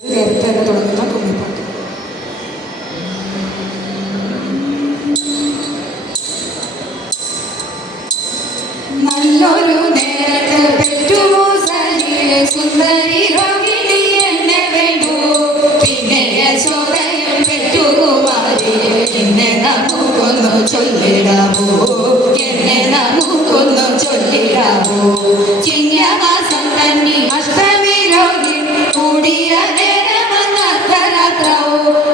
നേരത്തെ തന്നെ തുടങ്ങുന്ന കുമ്മിപ്പാട്ട് നല്ലൊരു നേരത്ത് സലിലെ സുന്ദരി രോഹിണി എന്നെ വേണ്ടു. പിന്നെ യശോദയും പെറ്റുകുമാരി എന്നെ നമുക്കൊന്നു ചൊല്ലിടാവോ എന്നെ നമുക്കൊന്നു ചൊല്ലിടാവോ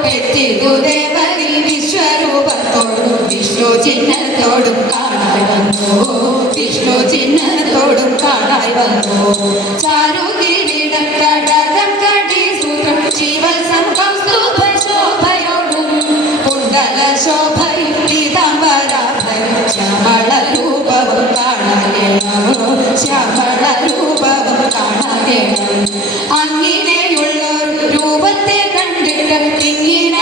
നേരമന്നർദ്ധരാത്രവും എത്തിയതു വിശ്വരൂപത്തോടും വിഷ്ണു ചിഹ്നത്തോടും കാണായി വന്നു. വിഷ്ണു ചിഹ്നത്തോടും കാണായി വന്നു.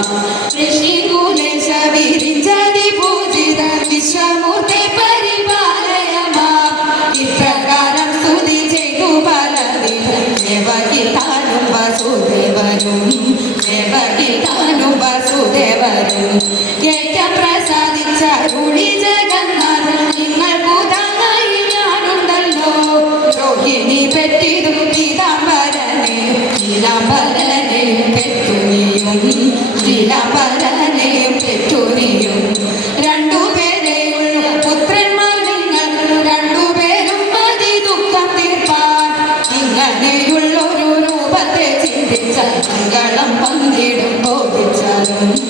విష్ణుకులే సవిరించని పూజిత విశ్వమూర్తి పరిపాలయ మా ఇప్రకారం స్థుతి చెగు దేవకి తాను వసుదేవను. దేవకి తాను వసుదేవను. ఎట్ట ప్రసాదించారు జగన్నాథం. నిన్నకు తన్నాయినానుండల్లో రోహిణి పెట్టిదు పీతాంబరని. పీతాంబరని Аминь.